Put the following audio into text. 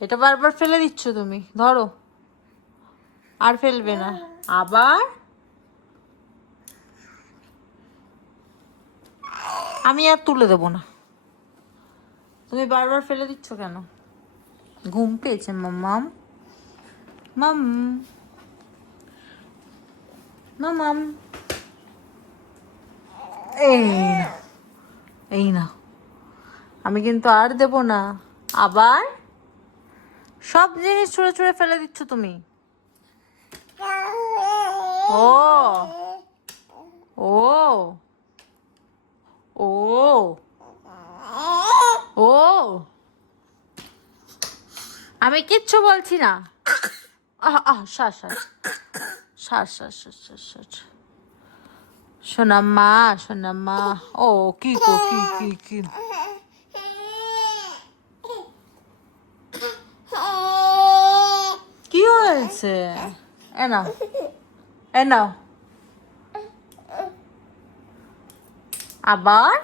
এটা বারবার ফেলে দিচ্ছ তুমি, ধরো। আর ফেলবে না। আবার আমি আর তুলে দেবো না। তুমি বারবার ফেলে দিচ্ছ কেন? ঘুম পেয়েছে মাম্মাম? মাম মামাম, এই না, এই না, আমি কিন্তু আর দেব না। আবার সব জিনিস ছুঁড়ে ছুঁড়ে ফেলে দিচ্ছ তুমি। ও ও ও ও, আমি কিচ্ছু বলছি না। শ্বাস শ্বাস শ্বাস শ্বাস শ্বাস শ্বাস। সোনাম্মা, সোনাম্মা। ও কি গো, কি কি কি? কি হয়েছে? এ নাও, এ নাও। আবার